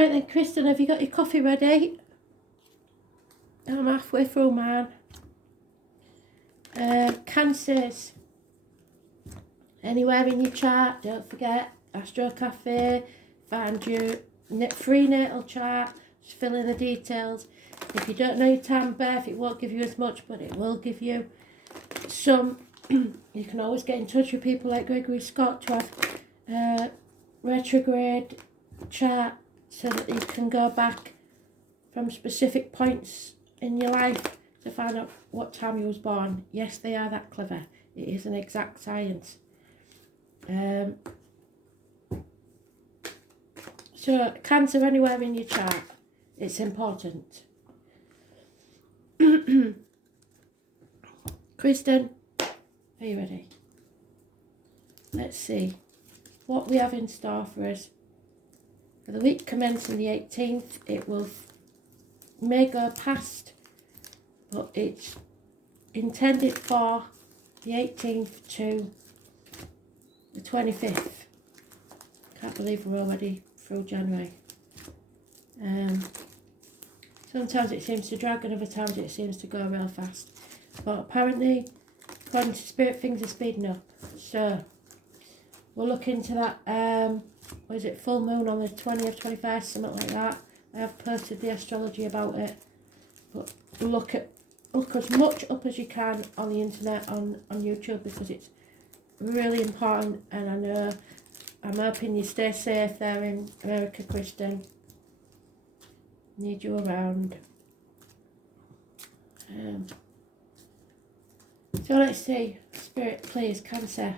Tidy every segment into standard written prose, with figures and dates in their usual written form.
Right then, Kristen, have you got your coffee ready? I'm halfway through mine. Cancers. Anywhere in your chart, don't forget, Astro Cafe, find your free natal chart, just fill in the details. If you don't know your time of birth, it won't give you as much, but it will give you some. You can always get in touch with people like Gregory Scott to have retrograde chart so that you can go back from specific points in your life to find out what time you was born. Yes, they are that clever. It is an exact science. So Cancer anywhere in your chart, it's important. Kristen, are you ready? Let's see what we have in store for us. For the week commencing the 18th, it may go past, but it's intended for the 18th to the 25th. Can't believe we're already through January. Sometimes it seems to drag and other times it seems to go real fast. But apparently, according to Spirit, things are speeding up. So, we'll look into that, was it full moon on the 20th, 21st, something like that. I have posted the astrology about it. But look as much up as you can on the internet, on YouTube, because it's really important. And I'm hoping you stay safe there in America, Kristen. Need you around. So let's see. Spirit, please, Cancer.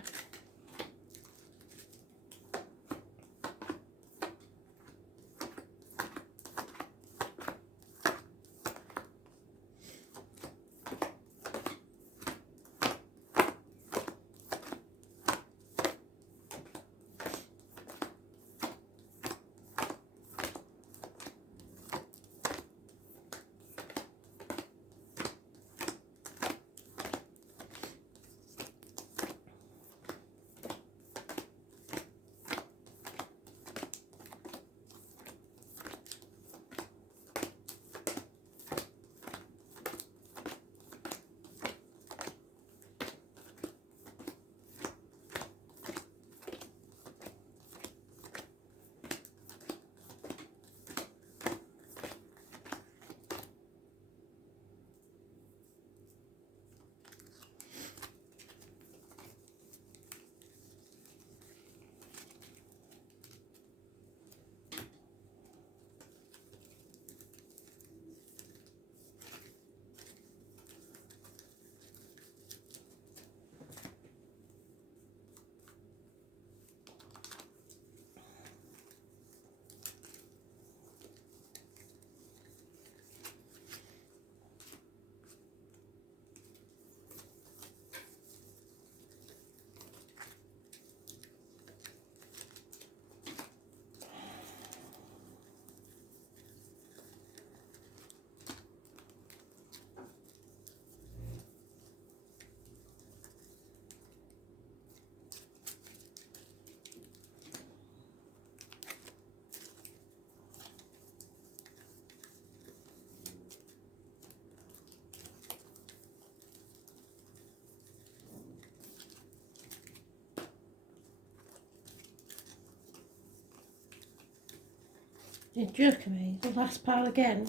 You're joking me. The last pile again.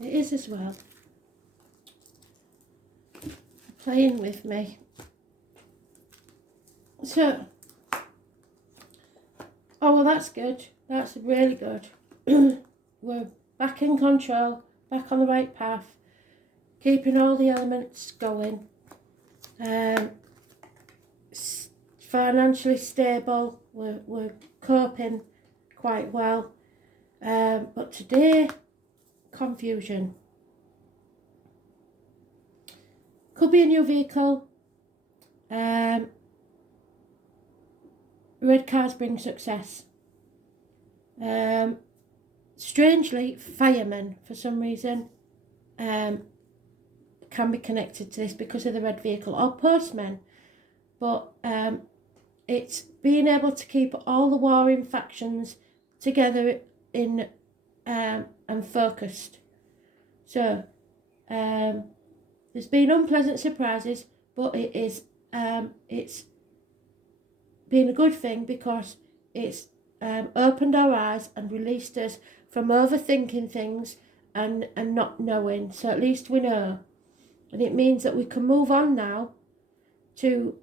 It is as well. Playing with me. So, oh well, that's good. That's really good. We're back in control, back on the right path, keeping all the elements going. Financially stable. We're coping quite well. But today, confusion. Could be a new vehicle. Red cards bring success. Strangely, firemen, for some reason, can be connected to this because of the red vehicle, or postmen. But it's being able to keep all the warring factions together in and focused. So there's been unpleasant surprises, but it's been a good thing because it's opened our eyes and released us from overthinking things and not knowing. So at least we know, and it means that we can move on now to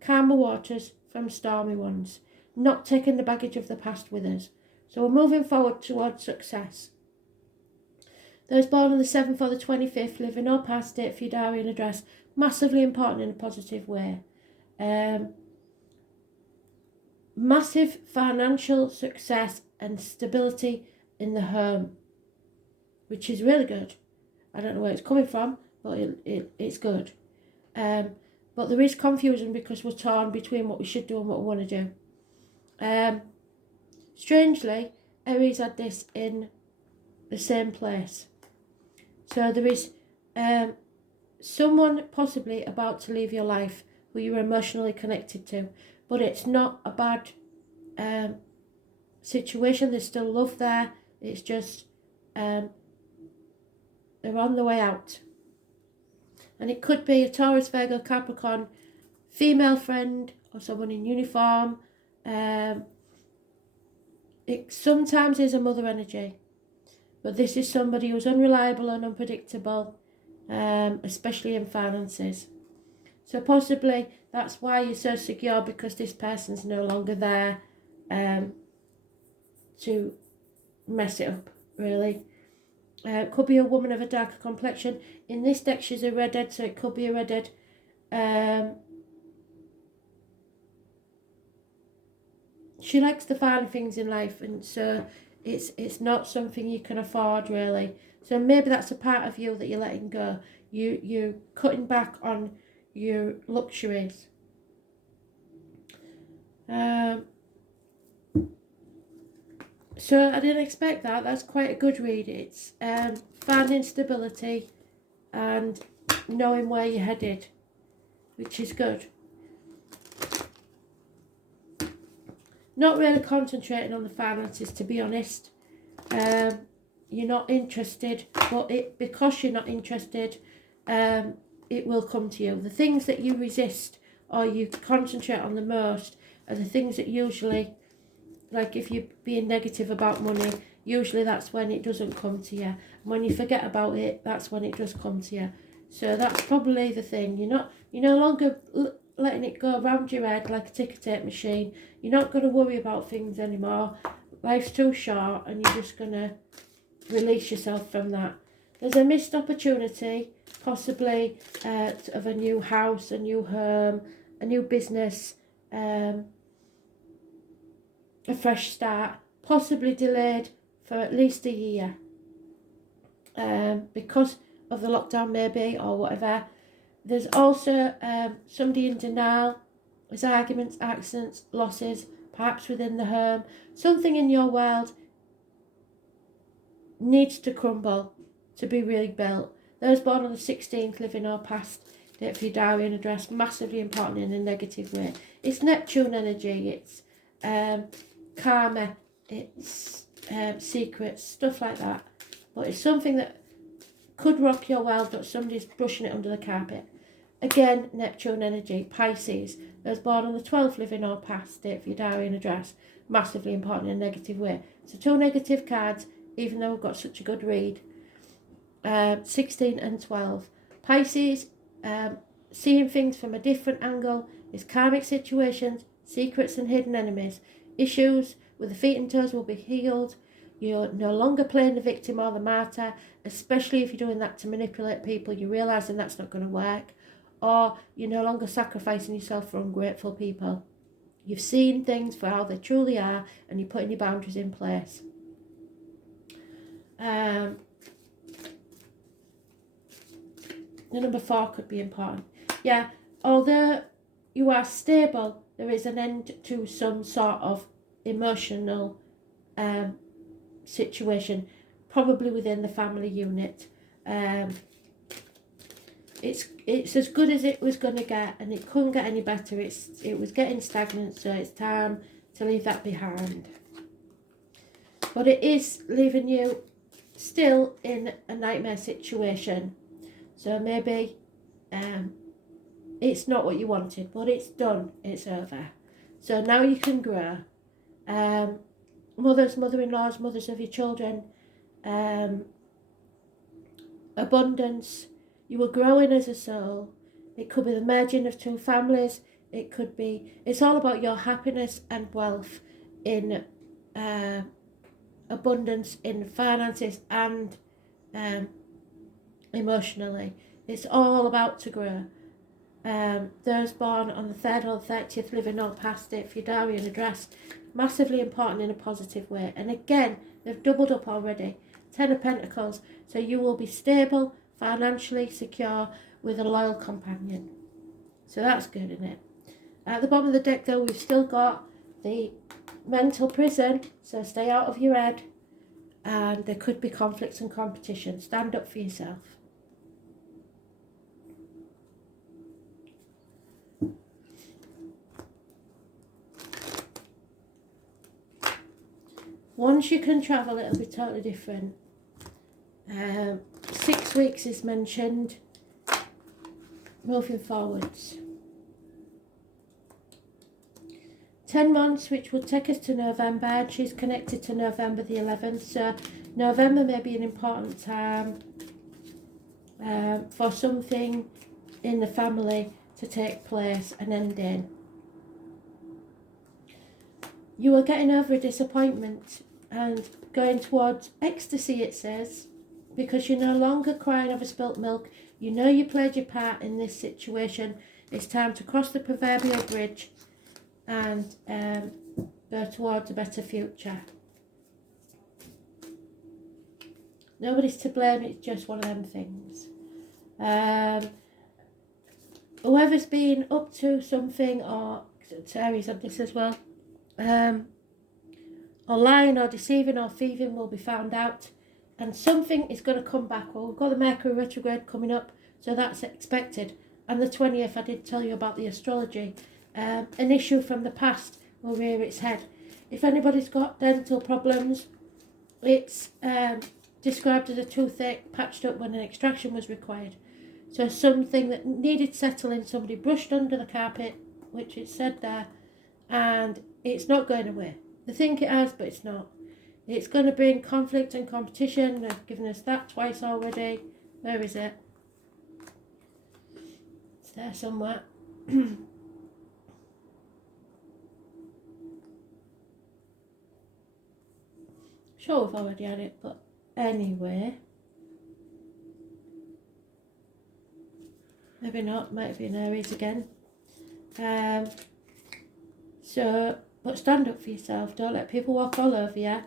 calmer waters from stormy ones, not taking the baggage of the past with us. So we're moving forward towards success. Those born on the 7th or the 25th, living or past date for your diary and address, massively important in a positive way. Massive financial success and stability in the home, which is really good. I don't know where it's coming from, but it's good. But there is confusion because we're torn between what we should do and what we want to do. Strangely, Aries had this in the same place. So there is someone possibly about to leave your life who you're emotionally connected to, but it's not a bad situation. There's still love there. It's just they're on the way out. And it could be a Taurus, Virgo, Capricorn, female friend or someone in uniform. It sometimes is a mother energy, but this is somebody who's unreliable and unpredictable, especially in finances. So possibly that's why you're so secure, because this person's no longer there to mess it up, really. Could be a woman of a darker complexion. In this deck, she's a redhead, so it could be a redhead. She likes the finer things in life, and so it's not something you can afford, really. So maybe that's a part of you that you're letting go. You're cutting back on your luxuries. So I didn't expect that. That's quite a good read. It's finding stability and knowing where you're headed, which is good. Not really concentrating on the finances, to be honest. You're not interested, but because you're not interested, it will come to you. The things that you resist or you concentrate on the most are the things that usually, like if you're being negative about money, usually that's when it doesn't come to you. And when you forget about it, that's when it does come to you. So that's probably the thing. You're no longer letting it go around your head like a ticker tape machine. You're not going to worry about things anymore. Life's too short, and you're just going to release yourself from that. There's a missed opportunity, possibly of a new house, a new home, a new business, a fresh start, possibly delayed for at least a year because of the lockdown, maybe, or whatever. There's also somebody in denial. There's arguments, accidents, losses, perhaps within the home. Something in your world needs to crumble to be rebuilt. Those born on the 16th, living or past date for your diary and address, massively important in a negative way. It's Neptune energy, it's karma, it's secrets, stuff like that. But it's something that could rock your world, but somebody's brushing it under the carpet. Again, Neptune energy, Pisces, those born on the 12th, living or past date for your diary and address, massively important in a negative way. So 2 negative cards, even though we've got such a good read. 16 and 12. Pisces, seeing things from a different angle, is karmic situations, secrets and hidden enemies. Issues with the feet and toes will be healed. You're no longer playing the victim or the martyr, especially if you're doing that to manipulate people. You're realising that's not going to work. Or you're no longer sacrificing yourself for ungrateful people. You've seen things for how they truly are, and you're putting your boundaries in place. The number 4 could be important. Yeah, although you are stable, there is an end to some sort of emotional situation, probably within the family unit. It's as good as it was going to get, and it couldn't get any better. It was getting stagnant, so it's time to leave that behind. but it is leaving you still in a nightmare situation. So maybe it's not what you wanted, but it's done, it's over. So now you can grow. Mothers, mother-in-laws, mothers of your children, abundance, you are growing as a soul. It could be the merging of two families. It could be, it's all about your happiness and wealth in abundance in finances and emotionally. It's all about to grow. Those born on the 3rd or 30th, living or past it, for your diary and address, massively important in a positive way. And again, they've doubled up already. 10 of Pentacles. So you will be stable, financially secure, with a loyal companion. So that's good, isn't it? At the bottom of the deck, though, we've still got the mental prison. So stay out of your head. And there could be conflicts and competition. Stand up for yourself. Once you can travel, it'll be totally different. 6 weeks is mentioned. Moving forwards. 10 months, which will take us to November, and she's connected to November the 11th. So November may be an important time for something in the family to take place and end in. You are getting over a disappointment and going towards ecstasy, it says, because you're no longer crying over spilt milk. You know you played your part in this situation. It's time to cross the proverbial bridge and go towards a better future. Nobody's to blame, it's just one of them things. Whoever's been up to something, or Aries on this as well, or lying or deceiving or thieving will be found out, and something is going to come back. Well, we've got the Mercury retrograde coming up, so that's expected. And the 20th, I did tell you about the astrology. An issue from the past will rear its head. If anybody's got dental problems, it's described as a toothache patched up when an extraction was required. So something that needed settling, somebody brushed under the carpet, which it said there, and it's not going away. They think it has, but it's not. It's going to bring conflict and competition. They've given us that twice already. Where is it? It's there somewhere. Sure, we've already had it, but anyway. Maybe not, might be an Aries again. But stand up for yourself. Don't let people walk all over you.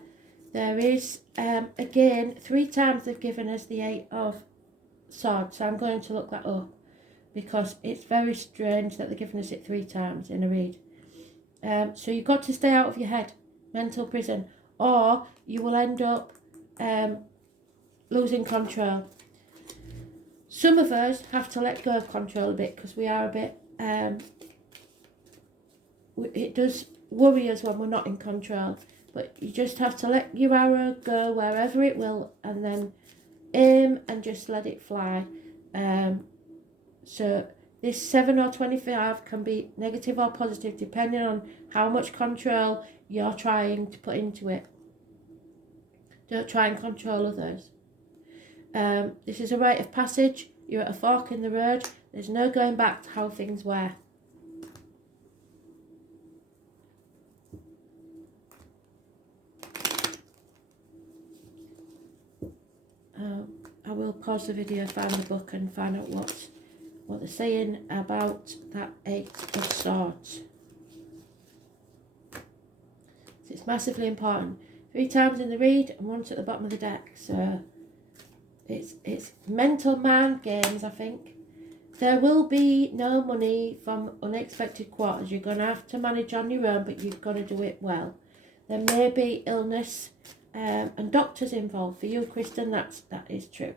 There is, again, 3 times they've given us the 8 of Swords. So I'm going to look that up because it's very strange that they're giving us it 3 times in a read. So you've got to stay out of your head. Mental prison. Or you will end up losing control. Some of us have to let go of control a bit because we are a bit... it does worry us when we're not in control. But you just have to let your arrow go wherever it will and then aim and just let it fly. So this 7 or 25 can be negative or positive depending on how much control you're trying to put into it. Don't try and control others. This is a rite of passage. You're at a fork in the road. There's no going back to how things were. I will pause the video, find the book and find out what they're saying about that 8 of Swords. So it's massively important. 3 times in the read and once at the bottom of the deck. So it's mental mind games, I think. There will be no money from unexpected quarters. You're going to have to manage on your own, but you've got to do it well. There may be illness and doctors involved. For you, Kristen, that is true.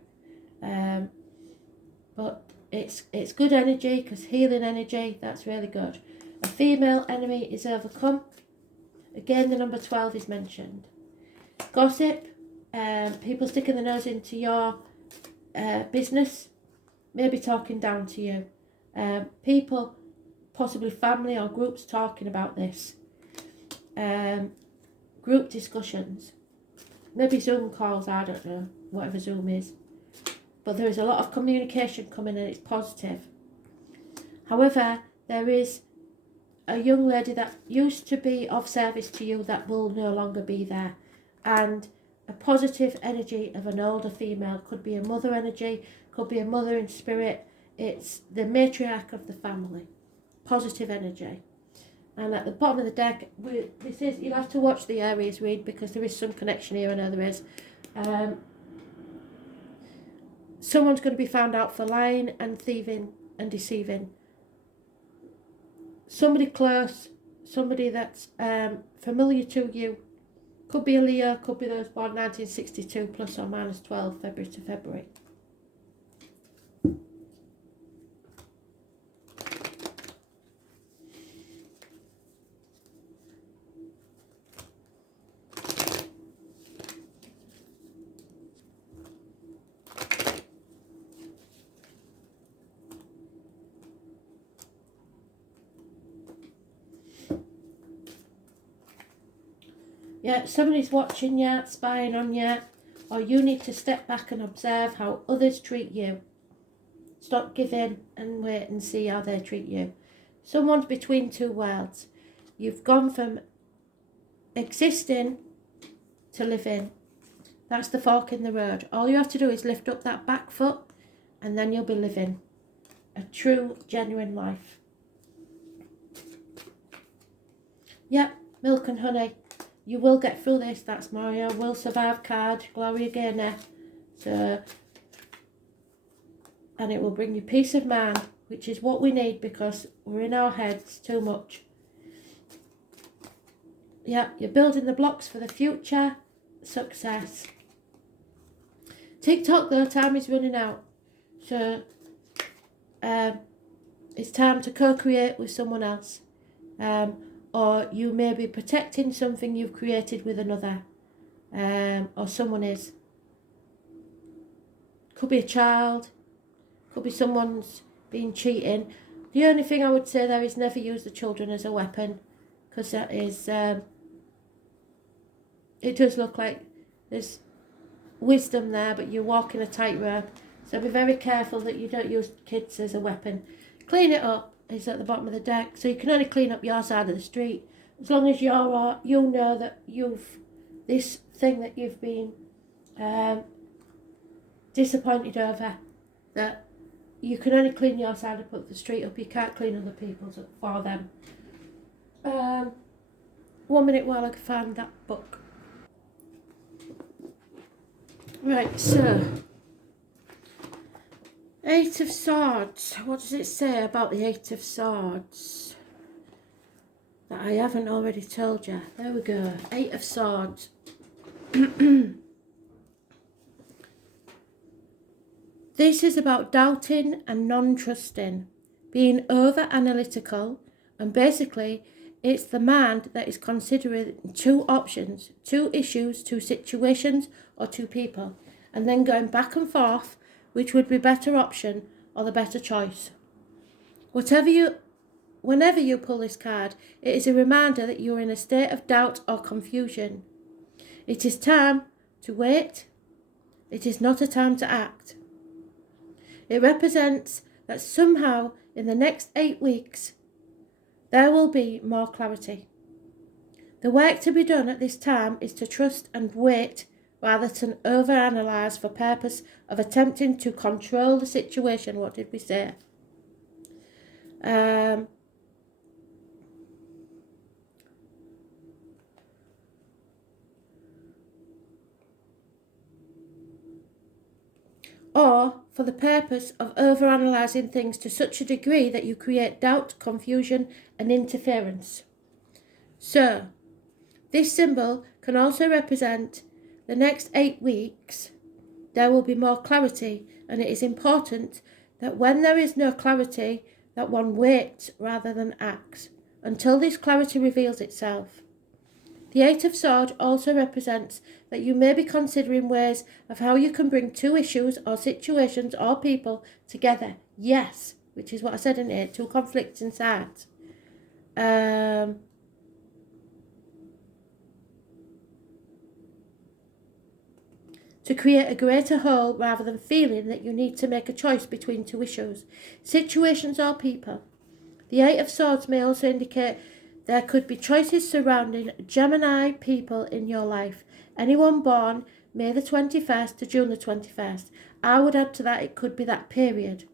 But it's good energy, because healing energy, that's really good. A female enemy is overcome. Again, the number 12 is mentioned. Gossip, people sticking their nose into your business, maybe talking down to you. People, possibly family or groups, talking about this. Group discussions. Maybe Zoom calls, I don't know, whatever Zoom is. But there is a lot of communication coming and it's positive. However, there is a young lady that used to be of service to you that will no longer be there. And a positive energy of an older female, could be a mother energy, could be a mother in spirit. It's the matriarch of the family. Positive energy. And at the bottom of the deck, this is, you'll have to watch the Aries read because there is some connection here, I know there is. Someone's going to be found out for lying and thieving and deceiving. Somebody close, somebody that's familiar to you. Could be a Leo, could be those born 1962 plus or minus 12, February to February. Yeah, somebody's watching you, spying on you, or you need to step back and observe how others treat you. Stop giving and wait and see how they treat you. Someone's between two worlds. You've gone from existing to living. That's the fork in the road. All you have to do is lift up that back foot and then you'll be living a true, genuine life. Yep, milk and honey. You will get through this. That's Mario will survive card, Gloria Gaynor. So, and it will bring you peace of mind, which is what we need because we're in our heads too much. Yeah, you're building the blocks for the future success. TikTok though, time is running out. So, it's time to co-create with someone else. Or you may be protecting something you've created with another, or someone is. Could be a child, could be someone's been cheating. The only thing I would say there is never use the children as a weapon, because that is, it does look like there's wisdom there, but you're walking a tightrope. So be very careful that you don't use kids as a weapon. Clean it up. Is at the bottom of the deck, so you can only clean up your side of the street as long as you know that you've this thing that you've been disappointed over, that you can only clean your side and put the street up. You can't clean other people's up for them. 1 minute while I can find that book. Right, so Eight of Swords. What does it say about the Eight of Swords that I haven't already told you? There we go. Eight of Swords. This is about doubting and non-trusting, being over-analytical, and basically it's the mind that is considering two options, two issues, two situations, or two people, and then going back and forth which would be better option or the better choice. Whenever you pull this card, it is a reminder that you are in a state of doubt or confusion. It is time to wait. It is not a time to act. It represents that somehow in the next 8 weeks, there will be more clarity. The work to be done at this time is to trust and wait rather than overanalyze for purpose of attempting to control the situation. What did we say? Or for the purpose of overanalyzing things to such a degree that you create doubt, confusion, and interference. So, this symbol can also represent the next 8 weeks, there will be more clarity, and it is important that when there is no clarity, that one waits rather than acts until this clarity reveals itself. The Eight of Swords also represents that you may be considering ways of how you can bring two issues or situations or people together. Yes, which is what I said in it, two conflicting sides. To create a greater whole rather than feeling that you need to make a choice between two issues, situations or people. The Eight of Swords may also indicate there could be choices surrounding Gemini people in your life. Anyone born May the 21st to June the 21st. I would add to that it could be that period.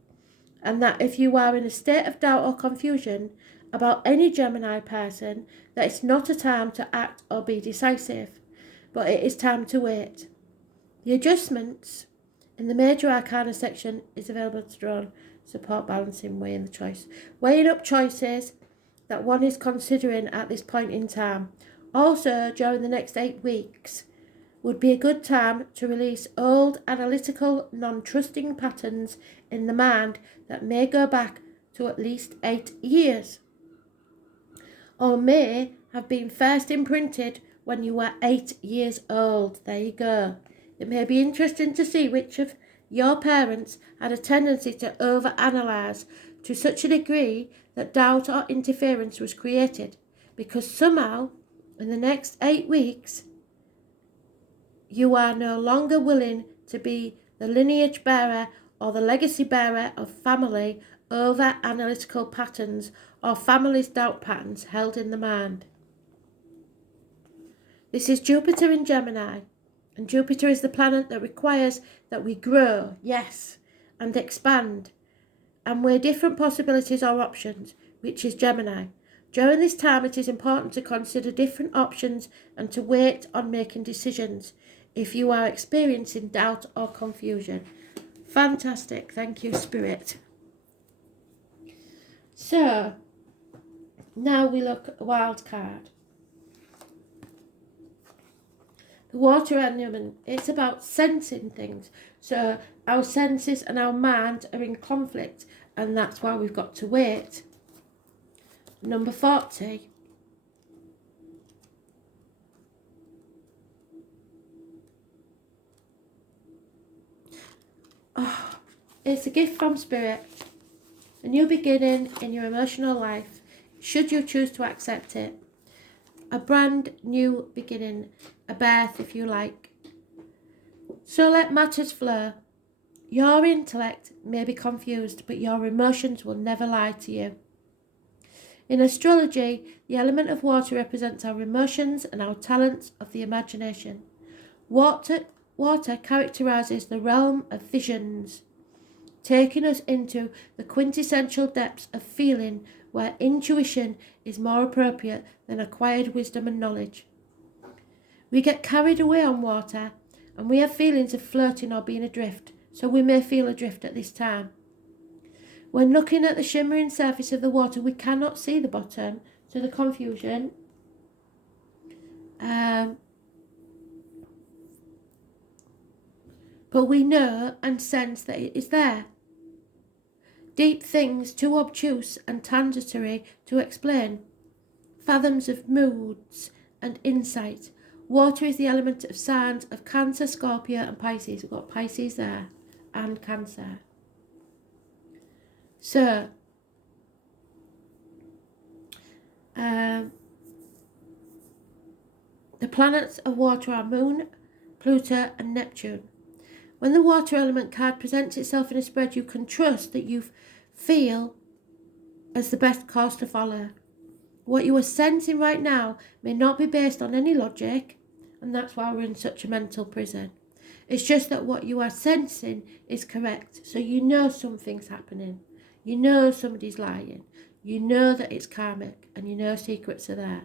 And that if you are in a state of doubt or confusion about any Gemini person, that it's not a time to act or be decisive, but it is time to wait. The adjustments in the major arcana section is available to draw on support, balancing, weighing the choice. Weighing up choices that one is considering at this point in time. Also, during the next 8 weeks, would be a good time to release old, analytical, non-trusting patterns in the mind that may go back to at least 8 years, or may have been first imprinted when you were 8 years old. There you go. It may be interesting to see which of your parents had a tendency to overanalyze to such a degree that doubt or interference was created, because somehow, in the next 8 weeks, you are no longer willing to be the lineage bearer or the legacy bearer of family over analytical patterns or family's doubt patterns held in the mind. This is Jupiter in Gemini, and Jupiter is the planet that requires that we grow, yes, and expand, and weigh different possibilities or options, which is Gemini. During this time, it is important to consider different options and to wait on making decisions if you are experiencing doubt or confusion. Fantastic. Thank you, Spirit. So, now we look at the wild card. The water element, it's about sensing things. So our senses and our mind are in conflict, and that's why we've got to wait. Number 40. Oh, it's a gift from Spirit. A new beginning in your emotional life, should you choose to accept it. A brand new beginning, a birth if you like. So let matters flow. Your intellect may be confused, but your emotions will never lie to you. In astrology, the element of water represents our emotions and our talents of the imagination. Water characterizes the realm of visions, taking us into the quintessential depths of feeling where intuition is more appropriate than acquired wisdom and knowledge. We get carried away on water, and we have feelings of floating or being adrift, so we may feel adrift at this time. When looking at the shimmering surface of the water, we cannot see the bottom, so the confusion. But we know and sense that it is there. Deep things too obtuse and transitory to explain. Fathoms of moods and insight. Water is the element of signs of Cancer, Scorpio and Pisces. We've got Pisces there and Cancer. So, the planets of water are Moon, Pluto and Neptune. When the water element card presents itself in a spread, you can trust that you feel as the best course to follow. What you are sensing right now may not be based on any logic, and that's why we're in such a mental prison. It's just that what you are sensing is correct. So you know something's happening. You know somebody's lying. You know that it's karmic, and you know secrets are there.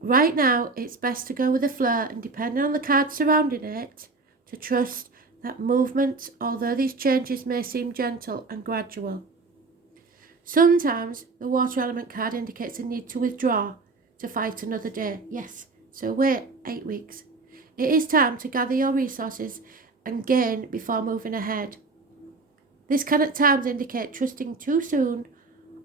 Right now, it's best to go with the flow, and depending on the cards surrounding it, to trust that movements, although these changes may seem gentle and gradual. Sometimes the water element card indicates a need to withdraw to fight another day. Yes, so wait 8 weeks. It is time to gather your resources and gain before moving ahead. This can at times indicate trusting too soon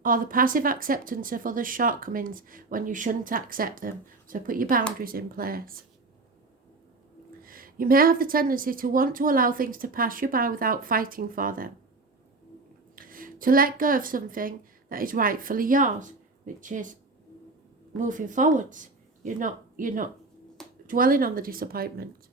or the passive acceptance of others' shortcomings when you shouldn't accept them. So put your boundaries in place. You may have the tendency to want to allow things to pass you by without fighting for them. To let go of something that is rightfully yours, which is moving forwards. You're not dwelling on the disappointment.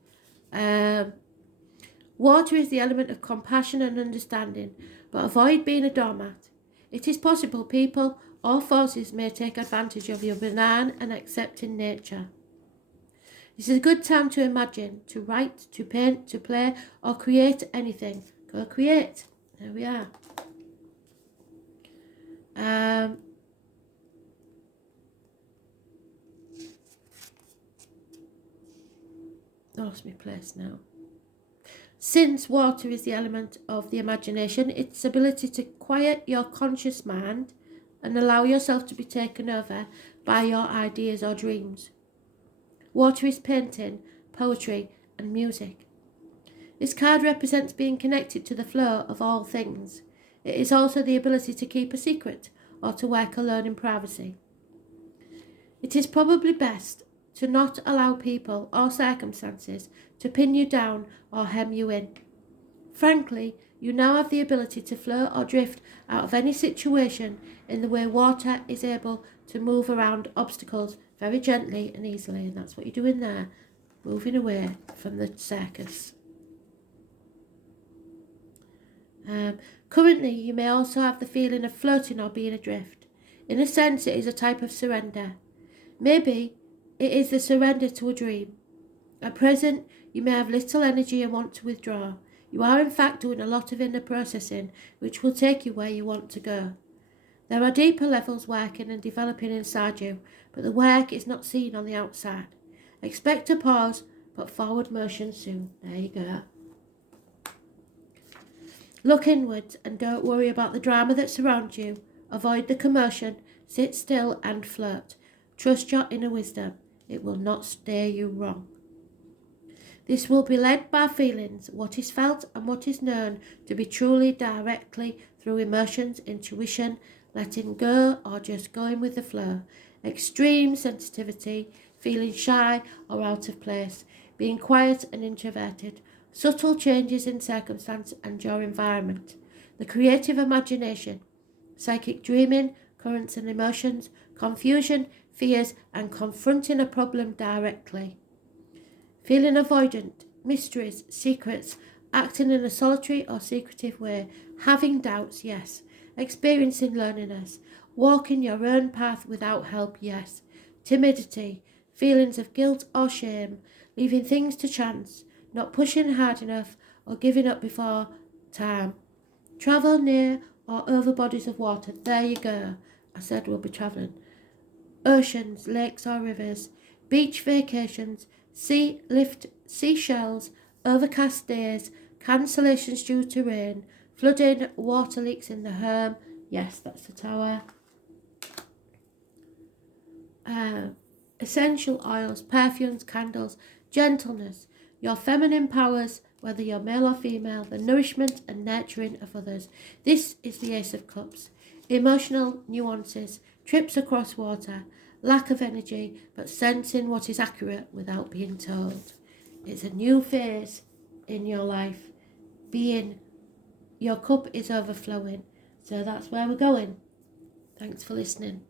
Water is the element of compassion and understanding, but avoid being a doormat. It is possible people or forces may take advantage of your benign and accepting nature. This is a good time to imagine, to write, to paint, to play, or create anything. Go create. There we are. Lost my place now. Since water is the element of the imagination, its ability to quiet your conscious mind and allow yourself to be taken over by your ideas or dreams. Water is painting, poetry, and music. This card represents being connected to the flow of all things. It is also the ability to keep a secret or to work alone in privacy. It is probably best to not allow people or circumstances to pin you down or hem you in. Frankly, you now have the ability to float or drift out of any situation in the way water is able to move around obstacles very gently and easily, and that's what you're doing there, moving away from the circus. Currently, you may also have the feeling of floating or being adrift. In a sense, it is a type of surrender. Maybe it is the surrender to a dream. At present, you may have little energy and want to withdraw. You are in fact doing a lot of inner processing, which will take you where you want to go. There are deeper levels working and developing inside you, but the work is not seen on the outside. Expect a pause, but forward motion soon. There you go. Look inwards and don't worry about the drama that surrounds you. Avoid the commotion, sit still and float. Trust your inner wisdom. It will not steer you wrong. This will be led by feelings, what is felt and what is known to be truly directly through emotions, intuition, letting go or just going with the flow. Extreme sensitivity, feeling shy or out of place, being quiet and introverted, subtle changes in circumstance and your environment, the creative imagination, psychic dreaming, currents and emotions, confusion, fears and confronting a problem directly. Feeling avoidant, mysteries, secrets, acting in a solitary or secretive way, having doubts, yes. Experiencing loneliness, walking your own path without help, yes. Timidity, feelings of guilt or shame, leaving things to chance, not pushing hard enough or giving up before time. Travel near or over bodies of water. There you go. I said we'll be travelling. Oceans, lakes or rivers, beach vacations, seashells, overcast days, cancellations due to rain, flooding, water leaks in the home. Yes, that's the tower. Essential oils, perfumes, candles, gentleness, your feminine powers, whether you're male or female, the nourishment and nurturing of others. This is the Ace of Cups. Emotional nuances, trips across water, lack of energy, but sensing what is accurate without being told. It's a new phase in your life. Your cup is overflowing. So that's where we're going. Thanks for listening.